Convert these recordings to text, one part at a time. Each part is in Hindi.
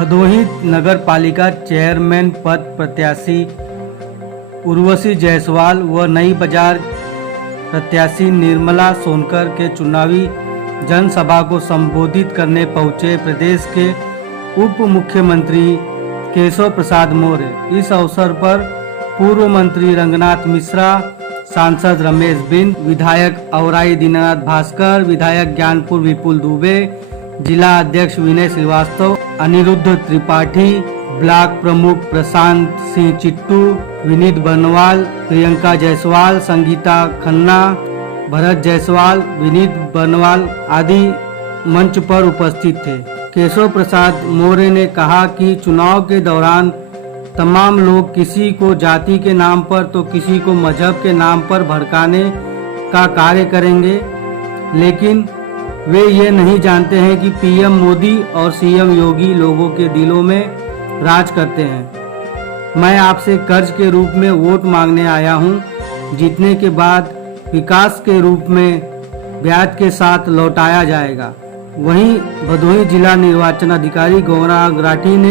भदोही नगर पालिका चेयरमैन पद प्रत्याशी उर्वशी जायसवाल व नई बाजार प्रत्याशी निर्मला सोनकर के चुनावी जनसभा को संबोधित करने पहुंचे प्रदेश के उप मुख्यमंत्री केशव प्रसाद मौर्य। इस अवसर पर पूर्व मंत्री रंगनाथ मिश्रा, सांसद रमेश बिंद, विधायक औराई दीनानाथ भास्कर, विधायक ज्ञानपुर विपुल दुबे, जिला अध्यक्ष विनय श्रीवास्तव, अनिरुद्ध त्रिपाठी, ब्लॉक प्रमुख प्रशांत सिंह चिट्टू, विनीत बर्नवाल, प्रियंका जायसवाल, संगीता खन्ना, भरत जायसवाल, विनीत बर्नवाल आदि मंच पर उपस्थित थे। केशव प्रसाद मौर्य ने कहा कि चुनाव के दौरान तमाम लोग किसी को जाति के नाम पर तो किसी को मजहब के नाम पर भड़काने का कार्य करेंगे, लेकिन वे ये नहीं जानते हैं कि पीएम मोदी और सीएम योगी लोगों के दिलों में राज करते हैं। मैं आपसे कर्ज के रूप में वोट मांगने आया हूं, जीतने के बाद विकास के रूप में ब्याज के साथ लौटाया जाएगा। वहीं भदोही जिला निर्वाचन अधिकारी गौरांग राठी ने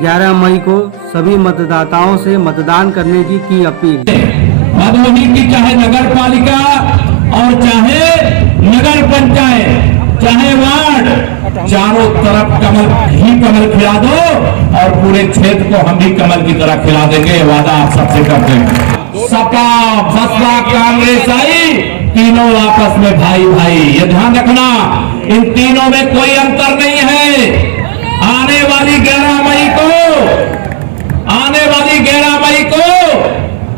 11 मई को सभी मतदाताओं से मतदान करने की अपील। भदोही की चाहे नगर पालिका और चाहे नगर पंचायत, चाहे वार्ड, चारों तरफ कमल ही कमल खिला दो और पूरे क्षेत्र को हम भी कमल की तरह खिला देंगे, वादा आप सबसे करते हैं। सपा, बसपा, कांग्रेस आई, तीनों आपस में भाई भाई, ये ध्यान रखना, इन तीनों में कोई अंतर नहीं है। आने वाली 11 मई को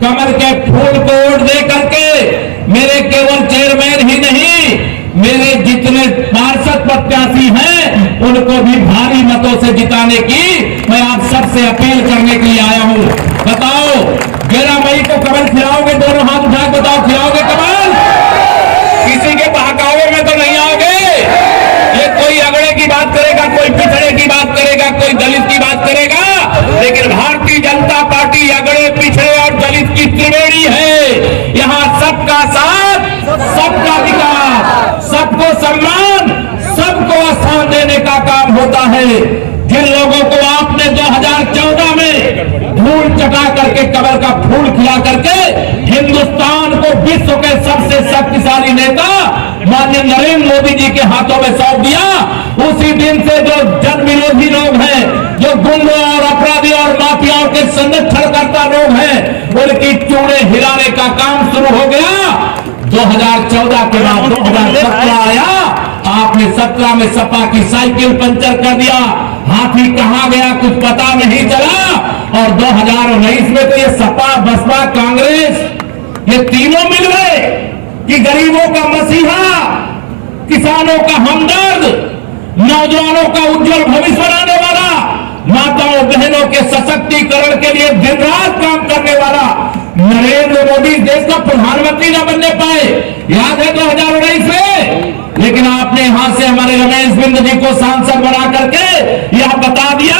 कमल के फूल को वोट दे करके मेरे केवल चेयरमैन ही नहीं, मेरे जितने पार्षद प्रत्याशी हैं उनको भी भारी मतों से जिताने की मैं आप सबसे अपील करने के लिए आया हूं। बताओ 11 मई को कमल खिलाओगे? दोनों हाथ उठा बताओ, खिलाओगे कमल? किसी के बहकावे में तो नहीं आओगे? ये कोई अगड़े की बात करेगा, कोई पिछड़े की बात करेगा, कोई दलित की बात करेगा, लेकिन भारतीय जनता पार्टी अगड़े, पिछड़े और दलित की त्रिवेणी है। यहाँ सबका साथ, सबका विकास, सबको सम्मान, सबको स्थान देने का काम होता है। जिन लोगों को आपने 2014 में धूल चटा करके कमल का फूल खिला करके हिंदुस्तान को विश्व के सबसे शक्तिशाली नेता माननीय नरेंद्र मोदी जी के हाथों में सौंप दिया, उसी दिन से जो जन विरोधी लोग हैं, जो गुंडों और अपराधी और माफियाओं के संरक्षण करता लोग हैं, उनकी चूड़े हिलाने का काम शुरू हो गया। 2014 के बाद 2017 आया, आपने 17 में सपा की साइकिल पंचर कर दिया, हाथी कहां गया कुछ पता नहीं चला, और 2019 में तो ये सपा, बसपा, कांग्रेस ये तीनों मिल गए कि गरीबों का मसीहा, किसानों का हमदर्द, नौजवानों का उज्जवल भविष्य बनाने वाला, माताओं बहनों के सशक्तिकरण के लिए दिन रात काम करने वाला नरेंद्र मोदी देश का प्रधानमंत्री न बनने पाए, याद है 2019 में, लेकिन आपने यहां से हमारे रमेश बिंद जी को सांसद बना करके यह बता दिया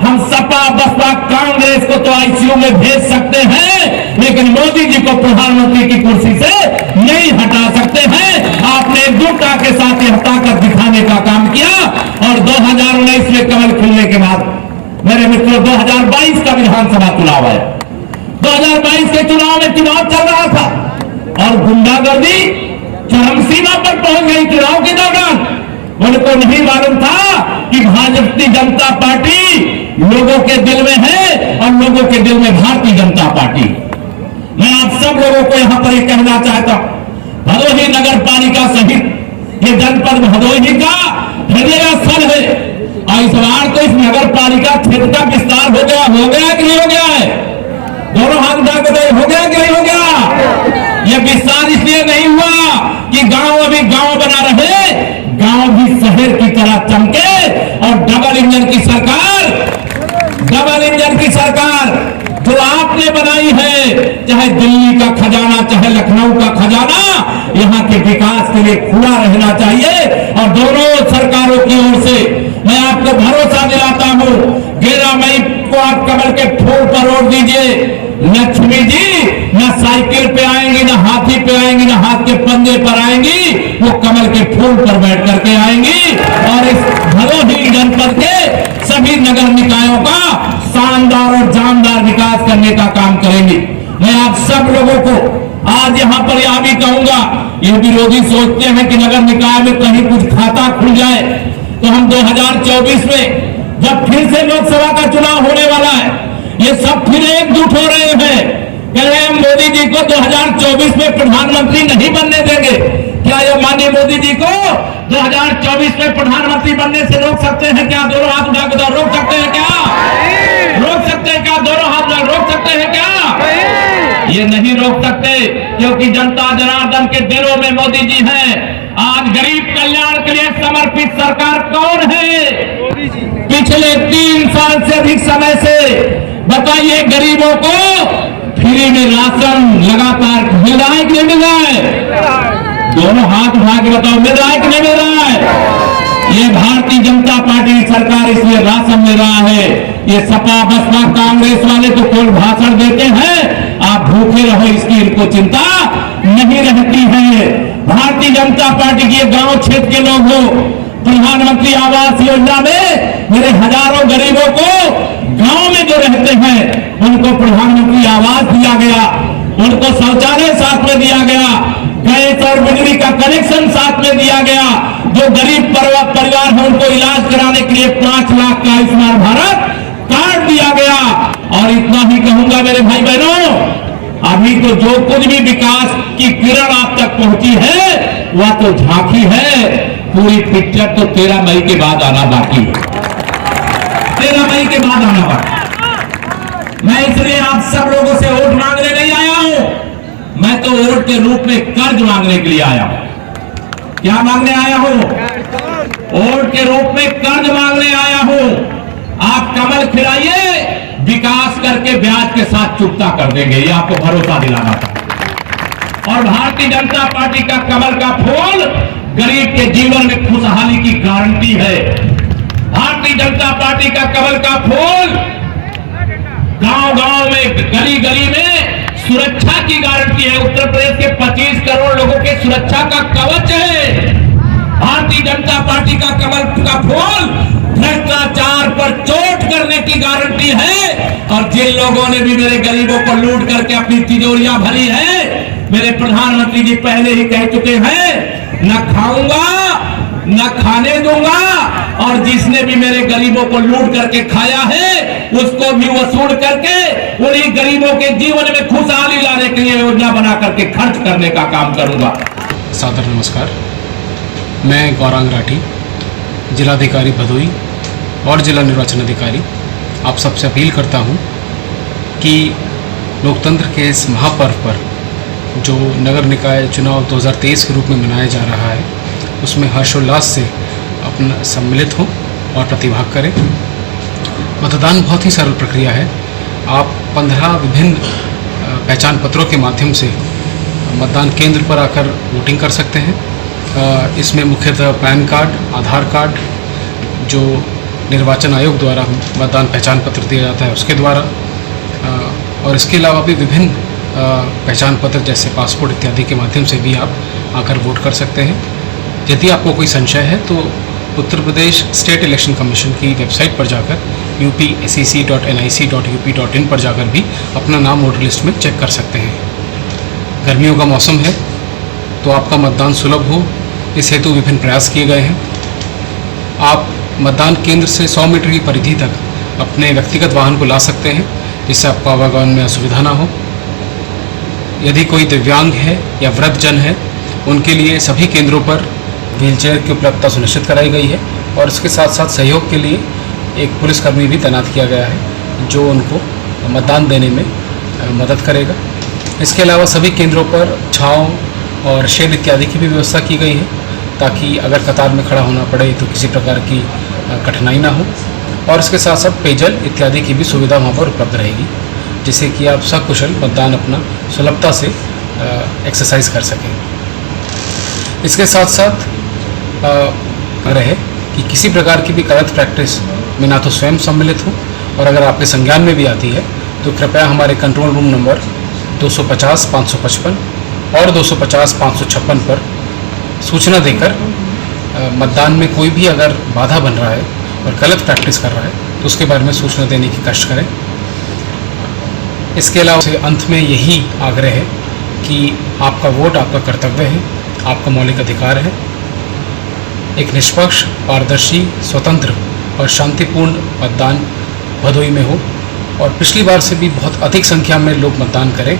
हम सपा, बसपा, कांग्रेस को तो आईसीयू में भेज सकते हैं, लेकिन मोदी जी को प्रधानमंत्री की कुर्सी से नहीं हटा सकते हैं। आपने एकजुटता के साथ यह ताकत दिखाने का काम किया, और 2019 में कमल खिलने के बाद मेरे मित्रों 2022 का विधानसभा चुनाव है। 2022 के चुनाव में चुनाव चल रहा था और गुंडागर्दी चरम सीमा पर पहुंच गई। चुनाव के दौरान उनको नहीं मालूम था कि भारतीय जनता पार्टी लोगों के दिल में है और लोगों के दिल में भारतीय जनता पार्टी। मैं आप सब लोगों को यहां पर यह कहना चाहता हूं, भदोही नगर पालिका सहित ये जनपद भदोही का हृदय स्थल है, और इस बार तो इस नगर पालिका क्षेत्र का विस्तार हो गया कि नहीं हो गया है? दोनों हाथ उठा के हो गया कि नहीं हो गया? यह विस्तार इसलिए नहीं हुआ कि गांव अभी गांव बना रहे, गांव भी शहर की तरह चमके, और डबल इंजन की सरकार जो आपने बनाई है, चाहे दिल्ली का खजाना, चाहे लखनऊ का खजाना, यहाँ के विकास के लिए खुला रहना चाहिए। और दोनों सरकारों की ओर से मैं आपको भरोसा दिलाता हूँ, 11 मई को आप कमल के फूल पर वोट दीजिए। लक्ष्मी जी न साइकिल पे आएंगी, न हाथी पे आएंगी, न हाथ के पंजे पर आएंगी, वो कमल के फूल पर बैठ करके आएंगी और इस भदोही जनपद के सभी नगर निकायों का शानदार और जानदार विकास करने का काम करेंगी। मैं आप सब लोगों को आज यहाँ पर यह भी कहूंगा, ये विरोधी सोचते हैं कि नगर निकाय में कहीं कुछ खाता खुल जाए, तो हम 2024 में जब फिर से लोकसभा का चुनाव होने वाला है, ये सब फिर एकजुट हो रहे हैं, कह रहे हैं मोदी जी को 2024 में प्रधानमंत्री नहीं बनने देंगे। क्या ये माननीय मोदी जी को 2024 में प्रधानमंत्री बनने से रोक सकते हैं क्या? दोनों हाथ उठा के रोक सकते हैं क्या? रोक सकते हैं क्या? दोनों हाथ उठा रोक सकते हैं क्या? ये नहीं रोक सकते, क्योंकि जनता जनार्दन के दिलों में मोदी जी हैं। आज गरीब कल्याण के लिए समर्पित सरकार कौन है? पिछले 3 साल से अधिक समय से बताइए, गरीबों को फ्री में राशन लगातार मिल रहा है कि नहीं मिल रहा है? दोनों हाथ उठा के बताओ, मिल रहा है कि नहीं मिल रहा है? ये भारतीय जनता पार्टी की सरकार इसलिए राशन मिल रहा है। ये सपा बसपा कांग्रेस वाले तो कोई भाषण देते हैं, आप भूखे रहो इसकी इनको चिंता नहीं रहती है। भारतीय जनता पार्टी के गांव क्षेत्र के लोग हो, प्रधानमंत्री आवास योजना में मेरे हजारों गरीबों को गांव में जो रहते हैं उनको प्रधानमंत्री आवास दिया गया, उनको शौचालय साथ में दिया गया, गैस और बिजली का कनेक्शन साथ में दिया गया। जो गरीब परिवार है उनको इलाज कराने के लिए 5 लाख का आयुष्मान भारत कार्ड दिया गया। और इतना ही कहूंगा मेरे भाई बहनों, अभी तो जो कुछ भी विकास की किरण आप तक पहुंची है वह तो झांकी है, पूरी पिक्चर तो 13 मई के बाद आना बाकी है। 13 मई के बाद आना बाकी। मैं इसलिए आप सब लोगों से वोट मांगने नहीं आया हूं, मैं तो वोट के रूप में कर्ज मांगने के लिए आया हूं। क्या मांगने आया हूं? वोट के रूप में कर्ज मांगने आया हूं। आप कमल खिलाइए, विकास करके ब्याज के साथ चुकता कर देंगे, ये आपको भरोसा दिलाना था। और भारतीय जनता पार्टी का कमल का फूल गरीब के जीवन में खुशहाली की गारंटी है। भारतीय जनता पार्टी का कमल का फूल गांव-गांव में, गली-गली में सुरक्षा की गारंटी है। उत्तर प्रदेश के 25 करोड़ लोगों के सुरक्षा का कवच है। भारतीय जनता पार्टी का कमल का फूल भ्रष्टाचार पर चोट करने की गारंटी है। और जिन लोगों ने भी मेरे गरीबों को लूट करके अपनी तिजोरियां भरी है, मेरे प्रधानमंत्री जी पहले ही कह चुके हैं, न खाऊंगा न खाने दूंगा, और जिसने भी मेरे गरीबों को लूट करके खाया है उसको भी वसूल करके उन्हीं गरीबों के जीवन में खुशहाली लाने के लिए योजना बना करके खर्च करने का काम करूंगा। सादर नमस्कार, मैं गौरांग राठी, जिलाधिकारी भदोही और जिला निर्वाचन अधिकारी, आप सबसे अपील करता हूं कि लोकतंत्र के इस महापर्व पर जो नगर निकाय चुनाव 2023 के रूप में मनाया जा रहा है उसमें हर्षोल्लास से अपना सम्मिलित हों और प्रतिभाग करें। मतदान बहुत ही सरल प्रक्रिया है। आप 15 विभिन्न पहचान पत्रों के माध्यम से मतदान केंद्र पर आकर वोटिंग कर सकते हैं। इसमें मुख्यतः पैन कार्ड, आधार कार्ड, जो निर्वाचन आयोग द्वारा मतदान पहचान पत्र दिया जाता है उसके द्वारा, और इसके अलावा भी विभिन्न पहचान पत्र जैसे पासपोर्ट इत्यादि के माध्यम से भी आप आकर वोट कर सकते हैं। यदि आपको कोई संशय है तो Uttar Pradesh state election commission की वेबसाइट पर जाकर upsec.nic.up.in पर जाकर भी अपना नाम वोटर लिस्ट में चेक कर सकते हैं। गर्मियों का मौसम है तो आपका मतदान सुलभ हो, इस हेतु विभिन्न प्रयास किए गए हैं। आप मतदान केंद्र से 100 मीटर की परिधि तक अपने व्यक्तिगत वाहन को ला सकते हैं, जिससे आपको आवागमन में असुविधा ना हो। यदि कोई दिव्यांग है या वृद्धजन है, उनके लिए सभी केंद्रों पर व्हीलचेयर की उपलब्धता सुनिश्चित कराई गई है, और इसके साथ साथ सहयोग के लिए एक पुलिसकर्मी भी तैनात किया गया है जो उनको मतदान देने में मदद करेगा। इसके अलावा सभी केंद्रों पर छांव और शेड इत्यादि की भी व्यवस्था की गई है, ताकि अगर कतार में खड़ा होना पड़े तो किसी प्रकार की कठिनाई ना हो। और इसके साथ साथ पेयजल इत्यादि की भी सुविधा वहाँ पर उपलब्ध रहेगी, जिससे कि आप सकुशल मतदान अपना सुलभता से एक्सरसाइज कर सकें। इसके साथ साथ रहे कि किसी प्रकार की भी गलत प्रैक्टिस में ना तो स्वयं सम्मिलित हो, और अगर आपके संज्ञान में भी आती है तो कृपया हमारे कंट्रोल रूम नंबर 250 555 और 250 556 पर सूचना देकर मतदान में कोई भी अगर बाधा बन रहा है और गलत प्रैक्टिस कर रहा है तो उसके बारे में सूचना देने की कष्ट करें। इसके अलावा अंत में यही आग्रह है कि आपका वोट आपका कर्तव्य है, आपका मौलिक अधिकार है। एक निष्पक्ष, पारदर्शी, स्वतंत्र और शांतिपूर्ण मतदान भदोई में हो और पिछली बार से भी बहुत अधिक संख्या में लोग मतदान करें,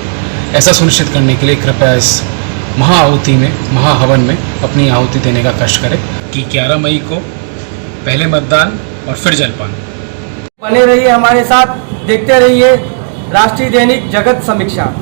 ऐसा सुनिश्चित करने के लिए कृपया इस महाआहुति में, महाहवन में अपनी आहुति देने का कष्ट करें कि 11 मई को पहले मतदान और फिर जलपान। बने रहिए हमारे साथ, देखते रहिए राष्ट्रीय दैनिक जगत समीक्षा।